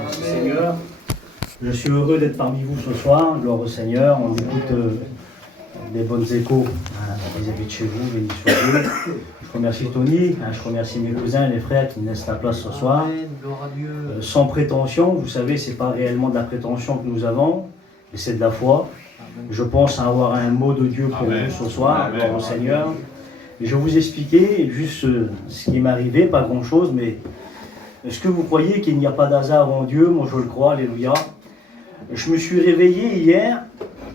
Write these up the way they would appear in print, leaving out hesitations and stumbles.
Merci Seigneur. Je suis heureux d'être parmi vous ce soir. Gloire au Seigneur. On écoute des bonnes échos vis-à-vis de chez vous. Béni soit Dieu. Je remercie Tony. Je remercie mes cousins et les frères qui me laissent la place ce soir. Sans prétention. Vous savez, c'est pas réellement de la prétention que nous avons, mais c'est de la foi. Je pense avoir un mot de Dieu pour vous ce soir. Gloire au Seigneur. Et je vais vous expliquer juste ce qui m'est arrivé, pas grand-chose, mais est-ce que vous croyez qu'il n'y a pas d'hasard en Dieu? Moi, je le crois, alléluia. Je me suis réveillé hier,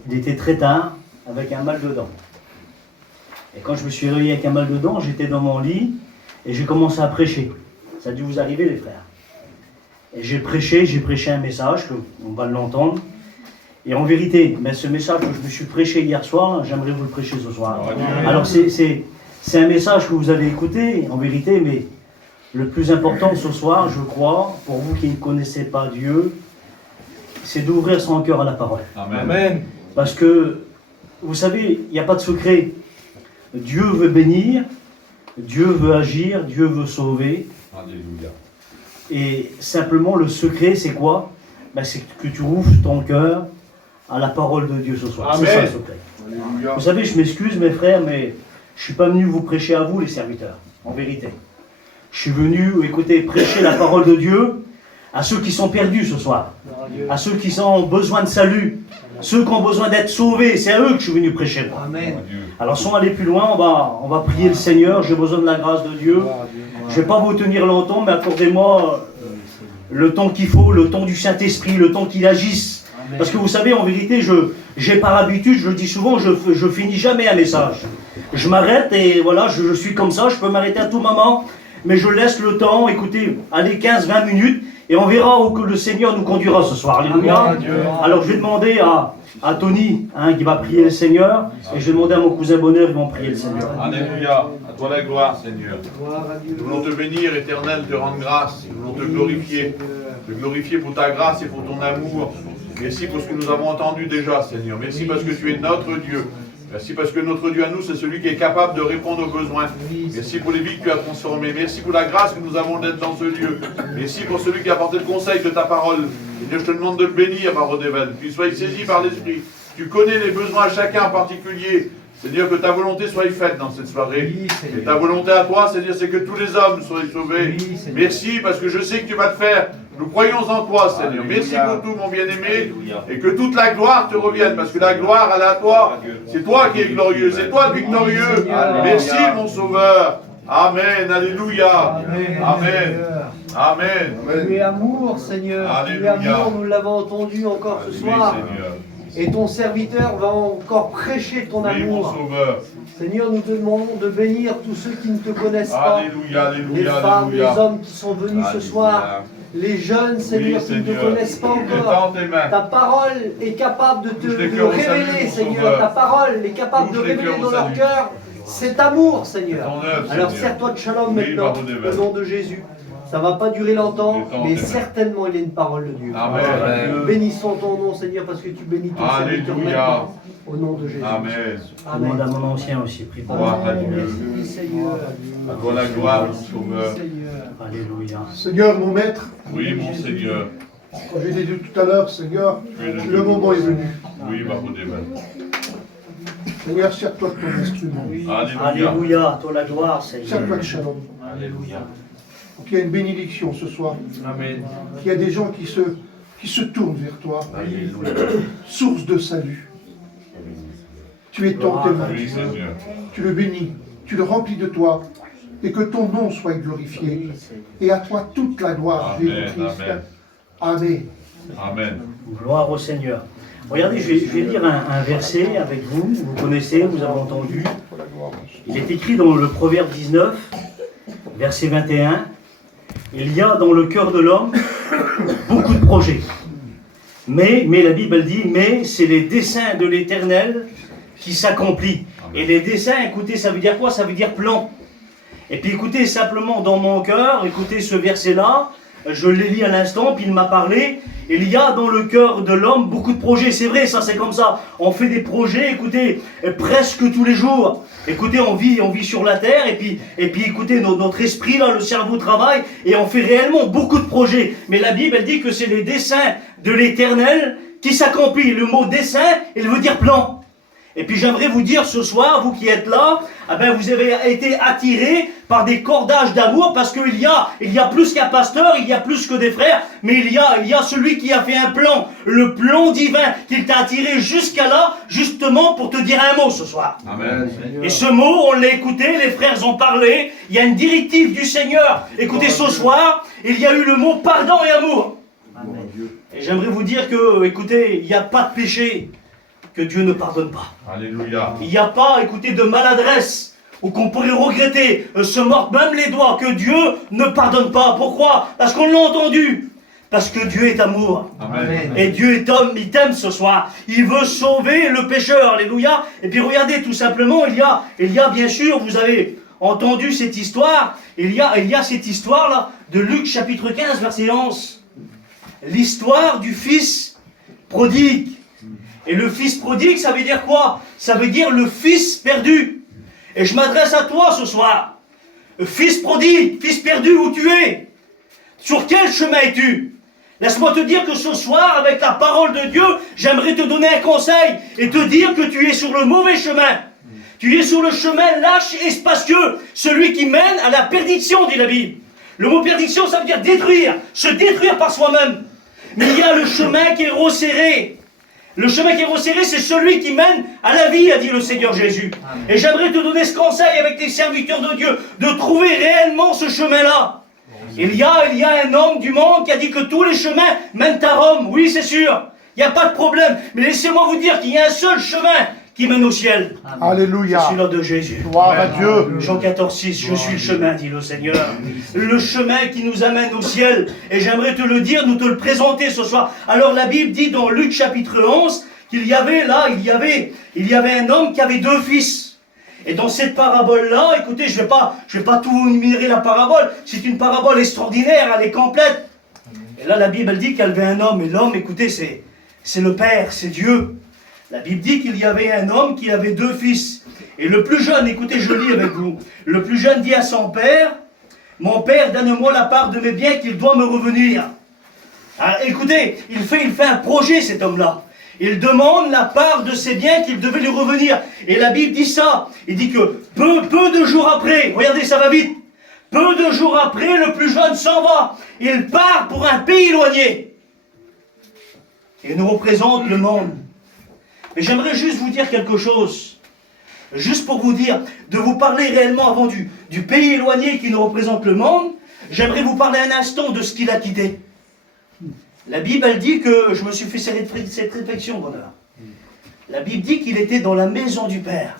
il était très tard, avec un mal de dents. Et quand je me suis réveillé avec un mal de dents, j'étais dans mon lit et j'ai commencé à prêcher. Ça a dû vous arriver, les frères. Et j'ai prêché un message, on va l'entendre. Et en vérité, mais ce message que je me suis prêché hier soir, j'aimerais vous le prêcher ce soir. Alors c'est un message que vous avez écouté, en vérité, mais le plus important ce soir, je crois, pour vous qui ne connaissez pas Dieu, c'est d'ouvrir son cœur à la parole. Amen. Parce que, vous savez, il n'y a pas de secret. Dieu veut bénir, Dieu veut agir, Dieu veut sauver. Alléluia. Et simplement, le secret, c'est quoi? C'est que tu ouvres ton cœur à la parole de Dieu ce soir. C'est ça le secret. Alléluia. Vous savez, je m'excuse mes frères, mais je ne suis pas venu vous prêcher à vous les serviteurs, en vérité. Je suis venu, écoutez, prêcher la parole de Dieu à ceux qui sont perdus ce soir, à ceux qui ont besoin de salut, ceux qui ont besoin d'être sauvés, c'est à eux que je suis venu prêcher. Amen. Alors sans aller plus loin, on va prier le Seigneur, j'ai besoin de la grâce de Dieu. Je ne vais pas vous tenir longtemps, mais accordez-moi le temps qu'il faut, le temps du Saint-Esprit, le temps qu'il agisse. Parce que vous savez, en vérité, j'ai par habitude, je le dis souvent, je finis jamais un message. Je m'arrête et voilà, je suis comme ça, je peux m'arrêter à tout moment, mais je laisse le temps, écoutez, allez 15-20 minutes, et on verra où que le Seigneur nous conduira ce soir. Alléluia. Alors je vais demander à Tony qui va prier le Seigneur, et je vais demander à mon cousin Bonheur, ils vont prier le Seigneur. Alléluia. À toi la gloire, Seigneur. Nous voulons te bénir, Éternel, te rendre grâce. Nous voulons te glorifier pour ta grâce et pour ton amour. Merci pour ce que nous avons entendu déjà, Seigneur. Merci parce que tu es notre Dieu. Merci parce que notre Dieu à nous, c'est celui qui est capable de répondre aux besoins. Merci pour les vies que tu as transformées. Merci pour la grâce que nous avons d'être dans ce lieu. Merci pour celui qui a apporté le conseil de ta parole. Seigneur, je te demande de le bénir, Marodével. Que tu sois saisi par l'Esprit. Tu connais les besoins à chacun en particulier. Seigneur, que ta volonté soit faite dans cette soirée. Et ta volonté à toi, Seigneur, c'est que tous les hommes soient sauvés. Merci parce que je sais que tu vas te faire. Nous croyons en toi, Seigneur. Merci pour tout, mon bien-aimé. Et que toute la gloire te revienne. Parce que la gloire, elle est à toi. C'est toi qui es glorieux. C'est toi le victorieux. Merci, mon Sauveur. Amen. Alléluia. Amen. Amen. Tu es amour, Seigneur. Tu es Alléluia. amour, nous l'avons entendu encore ce soir. Seigneur. Et ton serviteur va encore prêcher ton Oui, mon amour. Sauveur. Seigneur, nous te demandons de bénir tous ceux qui ne te connaissent pas. Alléluia, Les alléluia, femmes, les alléluia. hommes qui sont venus ce soir. Les jeunes, Seigneur, Oui, qui ne te Seigneur. connaissent pas Étends encore. tes mains. Ta parole est capable de Touche te les de cœurs au révéler, salut, mon Seigneur. Sauveur. Ta parole est capable de Touche les révéler cœurs au dans leur salut. cœur cet amour, Seigneur. Ton œuvre, Alors Seigneur. sers-toi de shalom Oui, maintenant, pardon des au vers. nom de Jésus. Ça ne va pas durer longtemps, Étends mais tes mains. certainement il y a une parole de Dieu. Amen. Bénissons ton nom, Seigneur, parce que tu bénis ton serviteur Alléluia. maintenant. Au nom de Jésus. Amen. Je demande à mon ancien aussi, prie pour moi. Gloire à Dieu. Merci, Seigneur. À toi la gloire, mon Sauveur. Seigneur. Alléluia. Seigneur, mon maître, Oui, mon Seigneur. comme je l'ai dit tout à l'heure, Seigneur, Tu es le moment est venu. Oui, Marodével. Seigneur, sers-toi de ton instrument. Alléluia. Alléluia. À toi la gloire, Seigneur. Sers-toi de shalom. Alléluia. Qu'il y a une bénédiction ce soir. Amen. Qu'il y a des gens qui se tournent vers toi. Alléluia. Source de salut. Tu étends tes mains. Oui, Seigneur. Tu le bénis. Tu le remplis de toi. Et que ton nom soit glorifié. Et à toi toute la gloire, Amen, Jésus-Christ. amen. Amen. Amen. Gloire au Seigneur. Regardez, je vais lire un verset avec vous. Vous connaissez, vous avez entendu. Il est écrit dans le Proverbe 19, verset 21. Il y a dans le cœur de l'homme beaucoup de projets. Mais la Bible elle dit, mais c'est les desseins de l'Éternel qui s'accomplissent. Et les desseins, écoutez, ça veut dire quoi? Ça veut dire plan. Et puis écoutez, simplement dans mon cœur, écoutez ce verset-là, je l'ai lu à l'instant, puis il m'a parlé. Il y a dans le cœur de l'homme beaucoup de projets. C'est vrai, ça c'est comme ça. On fait des projets, écoutez, presque tous les jours. Écoutez, on vit sur la terre, et puis écoutez, notre esprit, là, le cerveau travaille, et on fait réellement beaucoup de projets. Mais la Bible, elle dit que c'est les desseins de l'Éternel qui s'accomplissent. Le mot dessein, il veut dire plan. Et puis j'aimerais vous dire ce soir, vous qui êtes là, eh ben vous avez été attirés par des cordages d'amour, parce qu'il y a plus qu'un pasteur, il y a plus que des frères, mais il y a celui qui a fait un plan, le plan divin, qu'il t'a attiré jusqu'à là, justement pour te dire un mot ce soir. Amen. Et ce mot, on l'a écouté, les frères ont parlé, il y a une directive du Seigneur. Écoutez, ce soir, il y a eu le mot pardon et amour. Amen. Et j'aimerais vous dire que, écoutez, il n'y a pas de péché que Dieu ne pardonne pas. Alléluia. Il n'y a pas, écoutez, de maladresse ou qu'on pourrait regretter, se mordre même les doigts, que Dieu ne pardonne pas. Pourquoi? Parce qu'on l'a entendu. Parce que Dieu est amour. Amen. Et Dieu est homme, il t'aime ce soir. Il veut sauver le pécheur. Alléluia. Et puis regardez, tout simplement, il y a bien sûr, vous avez entendu cette histoire, il y a cette histoire-là de Luc chapitre 15, verset 11. L'histoire du fils prodigue. Et le fils prodigue, ça veut dire quoi? Ça veut dire le fils perdu. Et je m'adresse à toi ce soir. Fils prodigue, fils perdu, où tu es? Sur quel chemin es-tu? Laisse-moi te dire que ce soir, avec la parole de Dieu, j'aimerais te donner un conseil et te dire que tu es sur le mauvais chemin. Tu es sur le chemin lâche et spacieux, celui qui mène à la perdition, dit la Bible. Le mot perdition, ça veut dire détruire, se détruire par soi-même. Mais il y a le chemin qui est resserré. Le chemin qui est resserré, c'est celui qui mène à la vie, a dit le Seigneur Jésus. Amen. Et j'aimerais te donner ce conseil avec les serviteurs de Dieu, de trouver réellement ce chemin-là. Il y a un homme du monde qui a dit que tous les chemins mènent à Rome. Oui, c'est sûr. Il n'y a pas de problème. Mais laissez-moi vous dire qu'il y a un seul chemin qui mène au ciel. Alléluia. C'est celui-là de Jésus. Gloire à Dieu. Jean 14, 6, je suis le chemin, dit le Seigneur. Le chemin qui nous amène au ciel. Et j'aimerais te le dire, nous te le présenter ce soir. Alors la Bible dit dans Luc chapitre 11, qu'il y avait un homme qui avait deux fils. Et dans cette parabole-là, écoutez, je vais pas tout vous énumérer la parabole. C'est une parabole extraordinaire, elle est complète. Et là, la Bible, elle dit qu'il y avait un homme. Et l'homme, écoutez, c'est le Père, c'est Dieu. La Bible dit qu'il y avait un homme qui avait deux fils. Et le plus jeune, écoutez, je lis avec vous. Le plus jeune dit à son père, « Mon père, donne-moi la part de mes biens qu'il doit me revenir. » Écoutez, il fait un projet, cet homme-là. Il demande la part de ses biens qu'il devait lui revenir. Et la Bible dit ça. Il dit que peu de jours après, regardez, ça va vite. Peu de jours après, le plus jeune s'en va. Il part pour un pays éloigné. Il nous représente le monde. Mais j'aimerais juste vous dire quelque chose. Juste pour vous dire, de vous parler réellement avant du pays éloigné qui nous représente le monde, j'aimerais vous parler un instant de ce qu'il a quitté. La Bible, elle dit que, je me suis fait cette réflexion, bonheur. La Bible dit qu'il était dans la maison du Père.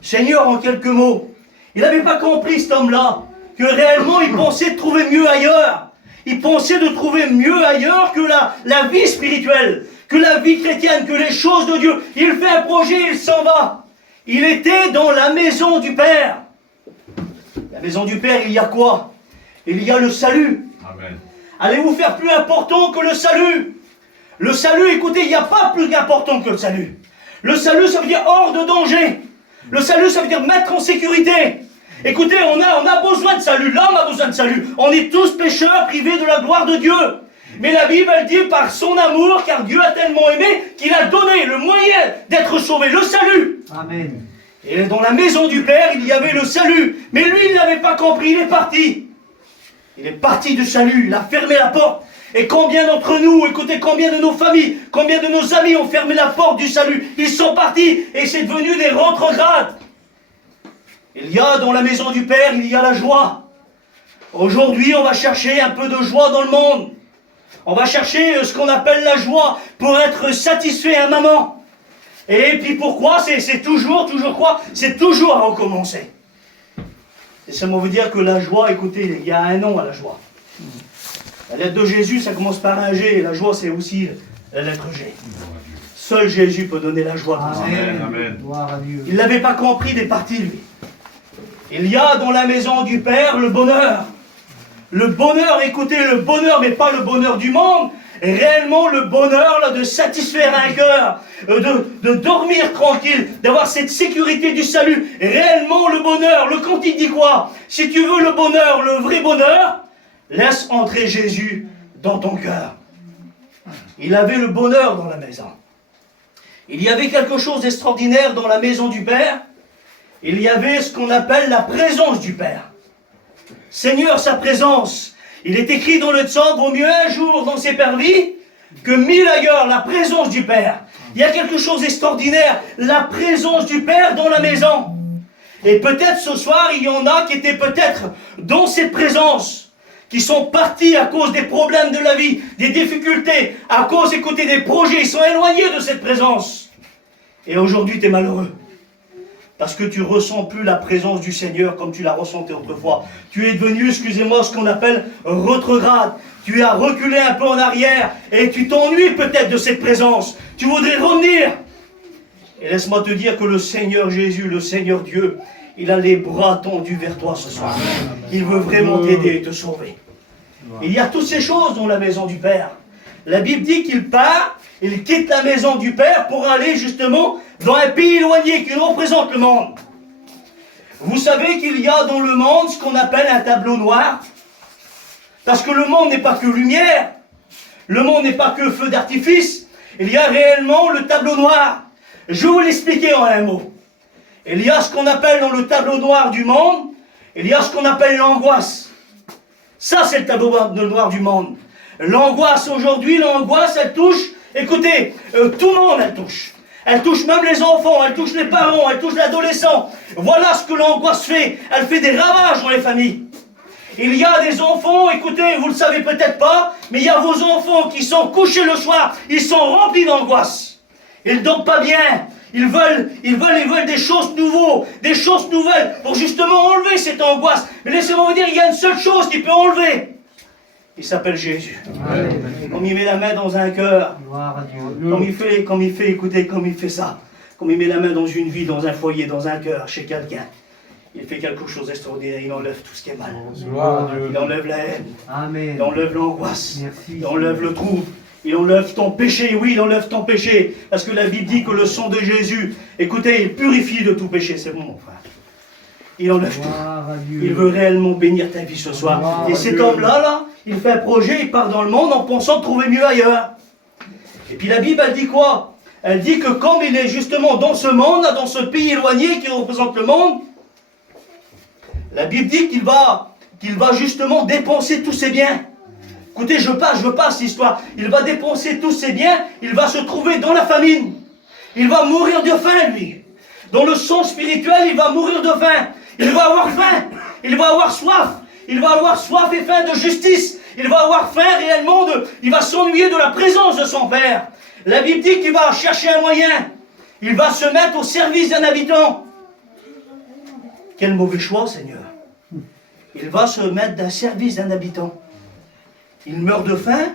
Seigneur, en quelques mots, il n'avait pas compris, cet homme-là, que réellement il pensait de trouver mieux ailleurs. Il pensait de trouver mieux ailleurs que la vie spirituelle, que la vie chrétienne, que les choses de Dieu. Il fait un projet, il s'en va. Il était dans la maison du Père. La maison du Père, il y a quoi? Il y a le salut. Amen. Allez-vous faire plus important que le salut? Le salut, écoutez, il n'y a pas plus important que le salut. Le salut, ça veut dire hors de danger. Le salut, ça veut dire mettre en sécurité. Écoutez, on a besoin de salut. L'homme a besoin de salut. On est tous pécheurs privés de la gloire de Dieu. Mais la Bible, elle dit par son amour, car Dieu a tellement aimé, qu'il a donné le moyen d'être sauvé, le salut. Amen. Et dans la maison du Père, il y avait le salut. Mais lui, il n'avait pas compris, il est parti. Il est parti du salut, il a fermé la porte. Et combien d'entre nous, écoutez, combien de nos familles, combien de nos amis ont fermé la porte du salut? Ils sont partis et c'est devenu des retrogrades. Il y a dans la maison du Père, il y a la joie. Aujourd'hui, on va chercher un peu de joie dans le monde. On va chercher ce qu'on appelle la joie pour être satisfait à maman. Et puis pourquoi? C'est toujours quoi? C'est toujours à recommencer. Et ça veut dire que la joie, écoutez, il y a un nom à la joie. La lettre de Jésus, ça commence par un G, et la joie, c'est aussi la lettre G. Seul Jésus peut donner la joie. Amen. Amen. Gloire à Dieu. Il ne l'avait pas compris des parties, lui. Il y a dans la maison du Père le bonheur. Le bonheur, écoutez, le bonheur, mais pas le bonheur du monde, réellement le bonheur là, de satisfaire un cœur, de dormir tranquille, d'avoir cette sécurité du salut, réellement le bonheur. Le cantique dit quoi? Si tu veux le bonheur, le vrai bonheur, laisse entrer Jésus dans ton cœur. Il avait le bonheur dans la maison. Il y avait quelque chose d'extraordinaire dans la maison du Père. Il y avait ce qu'on appelle la présence du Père. Seigneur, sa présence. Il est écrit dans le psaume, vaut mieux un jour dans ses parvis que 1000 ailleurs, la présence du Père. Il y a quelque chose d'extraordinaire, la présence du Père dans la maison. Et peut-être ce soir, il y en a qui étaient peut-être dans cette présence, qui sont partis à cause des problèmes de la vie, des difficultés, à cause, écoutez, des projets, ils sont éloignés de cette présence. Et aujourd'hui, tu es malheureux. Parce que tu ne ressens plus la présence du Seigneur comme tu la ressentais autrefois. Tu es devenu, excusez-moi, ce qu'on appelle rétrograde. Tu as reculé un peu en arrière et tu t'ennuies peut-être de cette présence. Tu voudrais revenir. Et laisse-moi te dire que le Seigneur Jésus, le Seigneur Dieu, il a les bras tendus vers toi ce soir. Il veut vraiment t'aider et te sauver. Il y a toutes ces choses dans la maison du Père. La Bible dit qu'il part, il quitte la maison du Père pour aller justement dans un pays éloigné qui représente le monde. Vous savez qu'il y a dans le monde ce qu'on appelle un tableau noir. Parce que le monde n'est pas que lumière. Le monde n'est pas que feu d'artifice. Il y a réellement le tableau noir. Je vais vous l'expliquer en un mot. Il y a ce qu'on appelle dans le tableau noir du monde, il y a ce qu'on appelle l'angoisse. Ça, c'est le tableau noir du monde. L'angoisse aujourd'hui, l'angoisse, elle touche, écoutez, tout le monde, elle touche. Elle touche même les enfants, elle touche les parents, elle touche l'adolescent. Voilà ce que l'angoisse fait. Elle fait des ravages dans les familles. Il y a des enfants, écoutez, vous ne le savez peut-être pas, mais il y a vos enfants qui sont couchés le soir, ils sont remplis d'angoisse. Ils ne dorment pas bien. Ils veulent des choses nouvelles pour justement enlever cette angoisse. Mais laissez-moi vous dire, il y a une seule chose qui peut enlever. Il s'appelle Jésus. Amen. Comme il met la main dans un cœur, comme il fait ça, comme il met la main dans une vie, dans un foyer, dans un cœur, chez quelqu'un, il fait quelque chose d'extraordinaire. Il enlève tout ce qui est mal. Il enlève la haine. Amen. Il enlève l'angoisse. Il enlève le trouble. Il enlève ton péché, oui, il enlève ton péché. Parce que la Bible dit que le sang de Jésus, écoutez, il purifie de tout péché. C'est bon, mon frère. Il enlève tout. Il veut réellement bénir ta vie ce soir. Et cet homme-là, il fait un projet, il part dans le monde en pensant trouver mieux ailleurs. Et puis la Bible, elle dit quoi? Elle dit que comme il est justement dans ce monde, dans ce pays éloigné qui représente le monde, la Bible dit qu'il va justement dépenser tous ses biens. Écoutez, je passe l'histoire. Il va dépenser tous ses biens, il va se trouver dans la famine. Il va mourir de faim, lui. Dans le sens spirituel, il va mourir de faim. Il va avoir faim. Il va avoir soif. Il va avoir soif et faim de justice. Il va avoir faim réellement il va s'ennuyer de la présence de son Père. La Bible dit qu'il va chercher un moyen. Il va se mettre au service d'un habitant. Quel mauvais choix, Seigneur. Il va se mettre au service d'un habitant. Il meurt de faim,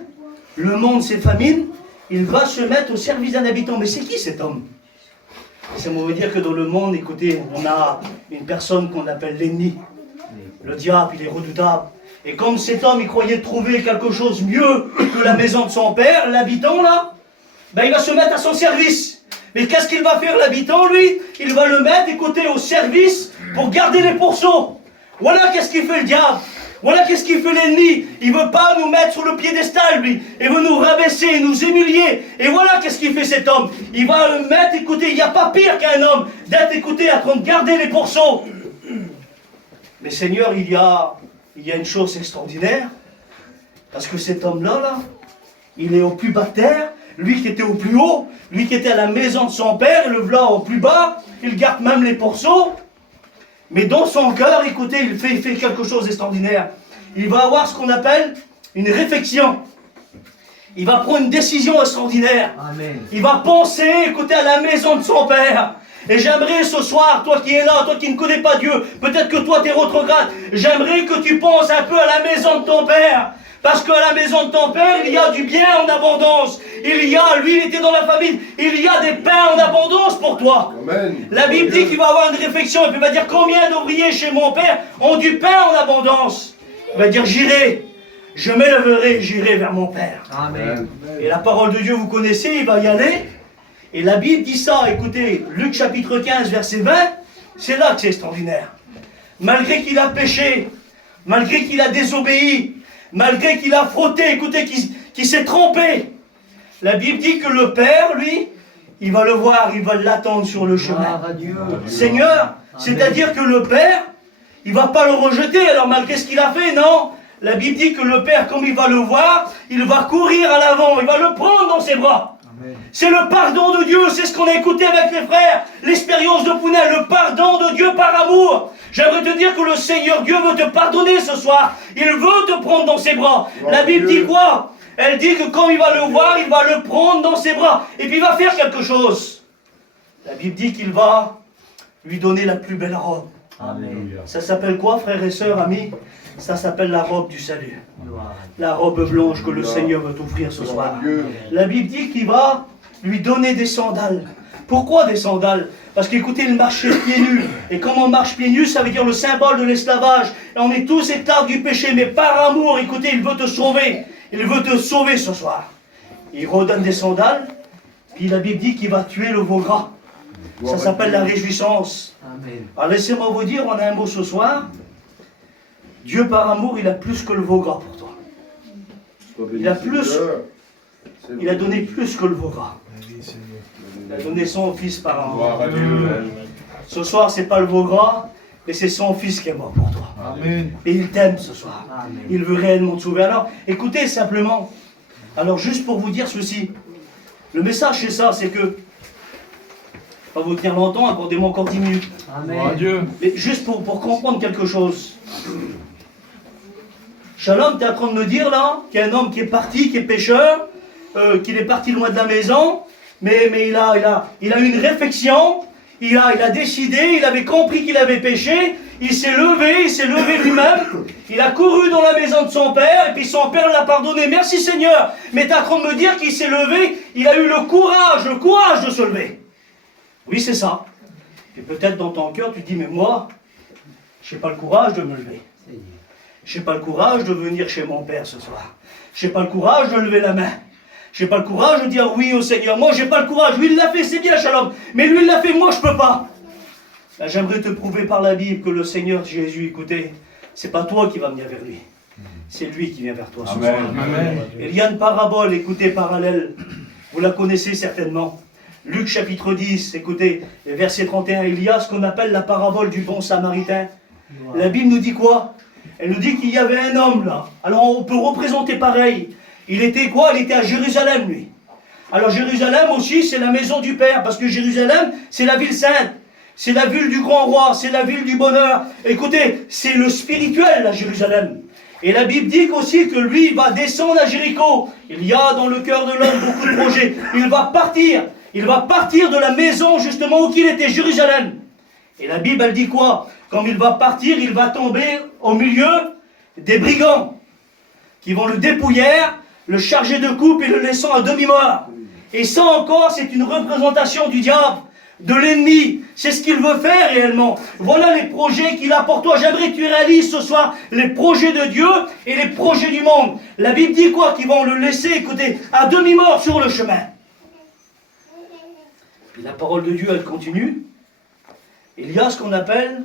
le monde s'effamine, il va se mettre au service d'un habitant. Mais c'est qui cet homme? C'est moi vous dire que dans le monde, écoutez, on a une personne qu'on appelle l'ennemi. Le diable, il est redoutable. Et comme cet homme, il croyait trouver quelque chose mieux que la maison de son père, l'habitant là, ben il va se mettre à son service. Mais qu'est-ce qu'il va faire l'habitant, lui? Il va le mettre, écoutez, au service pour garder les pourceaux. Voilà qu'est-ce qu'il fait le diable. Voilà qu'est-ce qu'il fait l'ennemi. Il ne veut pas nous mettre sur le piédestal, lui. Il veut nous rabaisser, nous humilier. Et voilà qu'est-ce qu'il fait cet homme. Il va le mettre, écoutez, il n'y a pas pire qu'un homme d'être, écoutez, en train de garder les pourceaux. Mais Seigneur, il y a une chose extraordinaire. Parce que cet homme-là, il est au plus bas de terre. Lui qui était au plus haut, lui qui était à la maison de son père, le voilà au plus bas. Il garde même les pourceaux. Mais dans son cœur, écoutez, il fait quelque chose d'extraordinaire. Il va avoir ce qu'on appelle une réflexion. Il va prendre une décision extraordinaire. Amen. Il va penser, écoutez, à la maison de son Père. Et j'aimerais ce soir, toi qui es là, toi qui ne connais pas Dieu, peut-être que toi tu es rétrograde, j'aimerais que tu penses un peu à la maison de ton Père. Parce qu'à la maison de ton Père, il y a du bien en abondance. Lui, il était dans la famille. Il y a des pains en abondance pour toi. Amen. La Bible dit qu'il va avoir une réflexion. Et puis il va dire, combien d'ouvriers chez mon Père ont du pain en abondance? Il va dire, j'irai, je m'élèverai, j'irai vers mon Père. Amen. Et la parole de Dieu, vous connaissez, il va y aller. Et la Bible dit ça, écoutez, Luc chapitre 15, verset 20, c'est là que c'est extraordinaire. Malgré qu'il a péché, malgré qu'il a désobéi, malgré qu'il a frotté, écoutez, qu'il s'est trompé, la Bible dit que le Père, lui, il va le voir, il va l'attendre sur le chemin. Gloire à Dieu. Seigneur, c'est-à-dire que le Père, il ne va pas le rejeter, alors malgré ce qu'il a fait, non. La Bible dit que le Père, comme il va le voir, il va courir à l'avant, il va le prendre dans ses bras. C'est le pardon de Dieu, c'est ce qu'on a écouté avec les frères, l'expérience de Pounel, le pardon de Dieu par amour. J'aimerais te dire que le Seigneur Dieu veut te pardonner ce soir, il veut te prendre dans ses bras. La Bible dit quoi? Elle dit que quand il va le voir, il va le prendre dans ses bras, et puis il va faire quelque chose. La Bible dit qu'il va lui donner la plus belle robe. Amen. Ça s'appelle quoi, frères et sœurs, amis? Ça s'appelle la robe du salut. La robe blanche que le Seigneur veut t'offrir ce soir. La Bible dit qu'il va lui donner des sandales. Pourquoi des sandales? Parce qu'écoutez, il marchait pieds nus. Et comme on marche pieds nus, ça veut dire le symbole de l'esclavage. Et on est tous esclaves du péché. Mais par amour, écoutez, il veut te sauver. Il veut te sauver ce soir. Il redonne des sandales. Puis la Bible dit qu'il va tuer le veau gras. Ça s'appelle la réjouissance. Amen. Alors laissez-moi vous dire, on a un mot ce soir. Dieu par amour, il a plus que le veau gras pour toi. Il a plus. Il a donné plus que le veau gras. Il a donné son fils par amour. Gloire à Dieu. Ce soir, c'est pas le veau gras, mais c'est son fils qui est mort pour toi. Amen. Et il t'aime ce soir. Amen. Il veut réellement te sauver. Alors, écoutez simplement. Alors, juste pour vous dire ceci. Le message, c'est ça, c'est que. Je ne vais pas vous tenir longtemps, accordez-moi encore 10 minutes. Gloire à Amen. Dieu. Mais juste pour comprendre quelque chose. Shalom, tu es en train de me dire là qu'il y a un homme qui est parti, qui est pécheur, qu'il est parti loin de la maison, mais il a eu une réflexion, il a décidé, il avait compris qu'il avait péché, il s'est levé lui-même, il a couru dans la maison de son père, et puis son père l'a pardonné. Merci Seigneur, mais tu es en train de me dire qu'il s'est levé, il a eu le courage de se lever. Oui, c'est ça. Et peut-être dans ton cœur, tu te dis, mais moi, je n'ai pas le courage de me lever. Je n'ai pas le courage de venir chez mon Père ce soir. Je n'ai pas le courage de lever la main. Je n'ai pas le courage de dire oui au Seigneur. Moi, je n'ai pas le courage. Lui, il l'a fait, c'est bien, Shalom. Mais lui, il l'a fait, moi, je ne peux pas. Là, j'aimerais te prouver par la Bible que le Seigneur Jésus, écoutez, c'est pas toi qui vas venir vers lui. C'est lui qui vient vers toi ce soir. Amen. Et il y a une parabole, écoutez, parallèle. Vous la connaissez certainement. Luc chapitre 10, écoutez, verset 31, il y a ce qu'on appelle la parabole du bon samaritain. La Bible nous dit quoi? Elle nous dit qu'il y avait un homme là. Alors on peut représenter pareil. Il était quoi? Il était à Jérusalem lui. Alors Jérusalem aussi c'est la maison du Père. Parce que Jérusalem c'est la ville sainte. C'est la ville du grand roi. C'est la ville du bonheur. Écoutez, c'est le spirituel à Jérusalem. Et la Bible dit aussi que lui il va descendre à Jéricho. Il y a dans le cœur de l'homme beaucoup de projets. Il va partir. Il va partir de la maison justement où il était, Jérusalem. Et la Bible elle dit quoi? Quand il va partir, il va tomber au milieu des brigands qui vont le dépouiller, le charger de coupe et le laissant à demi-mort. Et ça encore, c'est une représentation du diable, de l'ennemi. C'est ce qu'il veut faire réellement. Voilà les projets qu'il a pour toi. J'aimerais que tu réalises ce soir les projets de Dieu et les projets du monde. La Bible dit quoi? Qu'ils vont le laisser, écoutez, à demi-mort sur le chemin. Et la parole de Dieu, elle continue. Il y a ce qu'on appelle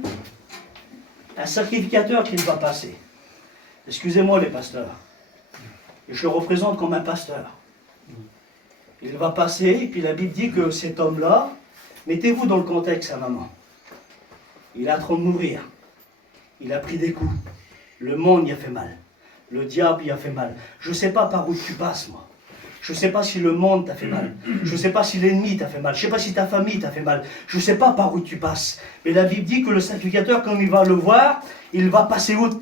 un sacrificateur qui va passer. Excusez-moi les pasteurs. Je le représente comme un pasteur. Il va passer, et puis la Bible dit que cet homme-là, mettez-vous dans le contexte, sa maman. Il est en train de mourir. Il a pris des coups. Le monde y a fait mal. Le diable y a fait mal. Je ne sais pas par où tu passes, moi. Je ne sais pas si le monde t'a fait mal. Je ne sais pas si l'ennemi t'a fait mal. Je ne sais pas si ta famille t'a fait mal. Je ne sais pas par où tu passes. Mais la Bible dit que le sacrificateur, quand il va le voir, il va passer outre.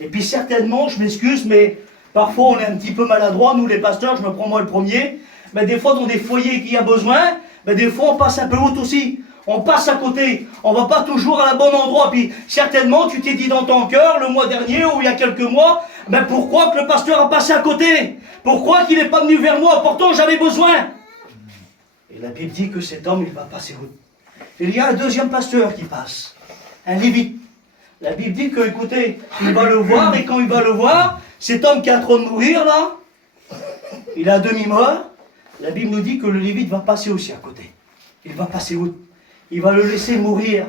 Et puis certainement, je m'excuse, mais parfois on est un petit peu maladroit, nous les pasteurs, je me prends moi le premier. Mais des fois, dans des foyers qui a besoin, mais des fois on passe un peu outre aussi. On passe à côté. On ne va pas toujours à la bon endroit. Puis certainement, tu t'es dit dans ton cœur, le mois dernier ou il y a quelques mois, mais pourquoi que le pasteur a passé à côté? Pourquoi qu'il n'est pas venu vers moi? Pourtant, j'avais besoin. Et la Bible dit que cet homme, il va passer où? Il y a un deuxième pasteur qui passe. Un lévite. La Bible dit que, écoutez, il va le voir, et quand il va le voir, cet homme qui est en train de mourir là, il est à demi-mort, la Bible nous dit que le Lévite va passer aussi à côté. Il va passer où? Il va le laisser mourir.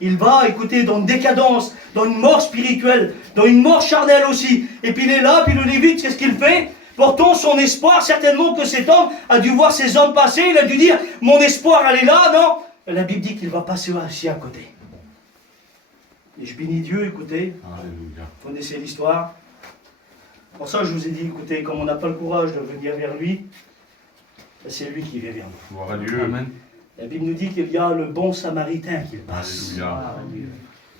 Il va, écoutez, dans une décadence, dans une mort spirituelle, dans une mort charnelle aussi. Et puis il est là, puis le Lévite, qu'est-ce qu'il fait? Portant son espoir, certainement que cet homme a dû voir ses hommes passer, il a dû dire, mon espoir, elle est là, non? La Bible dit qu'il va passer aussi à côté. Et je bénis Dieu, écoutez, Alléluia. vous connaissez l'histoire. Pour ça, je vous ai dit, écoutez, comme on n'a pas le courage de venir vers lui, c'est lui qui vient vers nous. Gloire à Dieu. Amen. La Bible nous dit qu'il y a le bon samaritain qui passe. Alléluia.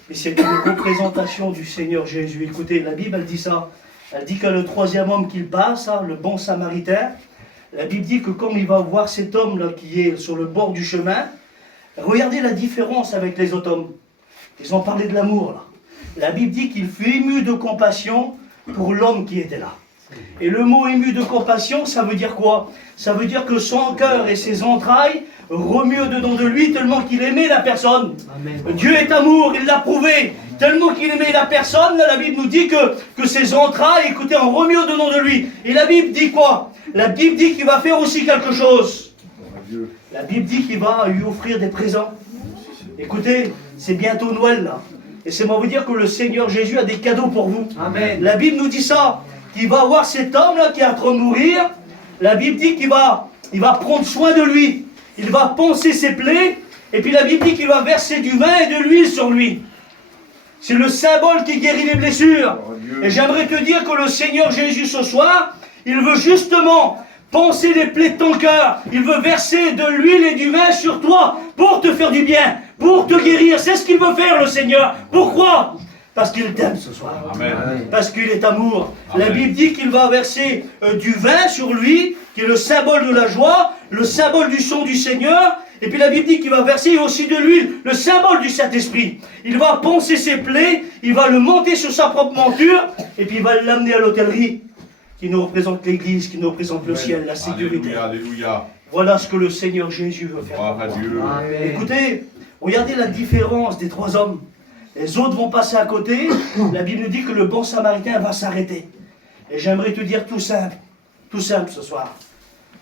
Et c'est une représentation du Seigneur Jésus. Écoutez, la Bible, elle dit ça. Elle dit que le troisième homme qu'il passe, hein, le bon samaritain, la Bible dit que comme il va voir cet homme-là qui est sur le bord du chemin, regardez la différence avec les autres hommes. Ils ont parlé de l'amour, là. La Bible dit qu'il fut ému de compassion pour l'homme qui était là. Et le mot ému de compassion, ça veut dire quoi? Ça veut dire que son cœur et ses entrailles remuent au-dedans de lui tellement qu'il aimait la personne. Amen. Dieu est amour, il l'a prouvé. Tellement qu'il aimait la personne, la Bible nous dit que ses entrailles, écoutez, en remuent au-dedans de lui. Et la Bible dit quoi? La Bible dit qu'il va faire aussi quelque chose. La Bible dit qu'il va lui offrir des présents. Écoutez, c'est bientôt Noël là. Et c'est moi vous dire que le Seigneur Jésus a des cadeaux pour vous. Amen. La Bible nous dit ça. Qu'il va voir cet homme là qui est en train de mourir. La Bible dit qu'il va prendre soin de lui. Il va panser ses plaies. Et puis la Bible dit qu'il va verser du vin et de l'huile sur lui. C'est le symbole qui guérit les blessures. Et j'aimerais te dire que le Seigneur Jésus ce soir, il veut justement panser les plaies de ton cœur. Il veut verser de l'huile et du vin sur toi pour te faire du bien, pour te guérir. C'est ce qu'il veut faire, le Seigneur. Pourquoi? Parce qu'il t'aime ce soir. Amen. Parce qu'il est amour. La Amen. Bible dit qu'il va verser du vin sur lui, qui est le symbole de la joie, le symbole du son du Seigneur. Et puis la Bible dit qu'il va verser aussi de l'huile, le symbole du Saint-Esprit. Il va panser ses plaies, il va le monter sur sa propre monture, et puis il va l'amener à l'hôtellerie, qui nous représente l'Église, qui nous représente le ciel, la sécurité. Alléluia. Alléluia. Voilà ce que le Seigneur Jésus veut faire. Gloire à Dieu. Amen. Écoutez, regardez la différence des trois hommes. Les autres vont passer à côté. La Bible nous dit que le bon samaritain va s'arrêter. Et j'aimerais te dire tout simple ce soir,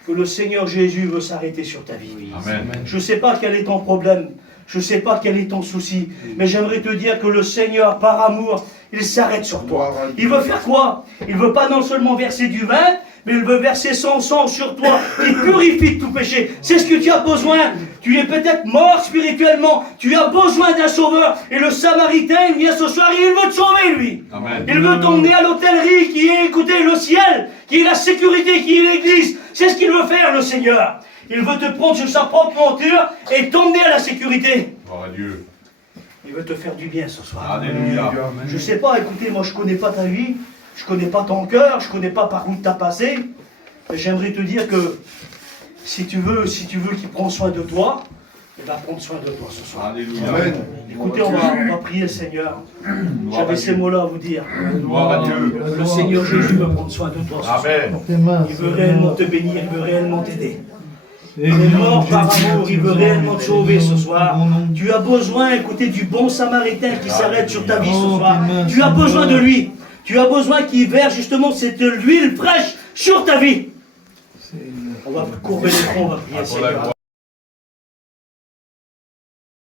que le Seigneur Jésus veut s'arrêter sur ta vie. Amen. Je ne sais pas quel est ton problème, je ne sais pas quel est ton souci, mais j'aimerais te dire que le Seigneur, par amour, il s'arrête sur toi. Il veut faire quoi? Il veut pas non seulement verser du vin, mais il veut verser son sang sur toi, qui purifie de tout péché. C'est ce que tu as besoin. Tu es peut-être mort spirituellement, tu as besoin d'un sauveur. Et le Samaritain, il vient ce soir et il veut te sauver, lui. Amen. Il veut t'emmener à l'hôtellerie qui est, écoutez, le ciel, qui est la sécurité, qui est l'église. C'est ce qu'il veut faire, le Seigneur. Il veut te prendre sur sa propre monture et t'emmener à la sécurité. Gloire à Dieu. Il veut te faire du bien ce soir. Alléluia. Je ne sais pas, écoutez, moi je ne connais pas ta vie, je ne connais pas ton cœur, je ne connais pas par où tu as passé. Mais j'aimerais te dire que si tu veux qu'il prenne soin de toi, il va prendre soin de toi ce soir. Alléluia. Écoutez, on va prier le Seigneur. J'avais ces mots-là à vous dire. Gloire à Dieu. Le Seigneur Jésus veut prendre soin de toi ce soir. Amen. Il veut réellement te bénir, il veut réellement t'aider. Il est mort par amour, il veut réellement te sauver ce soir. Tu as besoin, écoutez, du bon samaritain qui s'arrête sur ta vie ce soir. Tu as besoin de lui. Tu as besoin qu'il verse justement cette huile fraîche sur ta vie. On va courber les troncs, on va prier le Seigneur.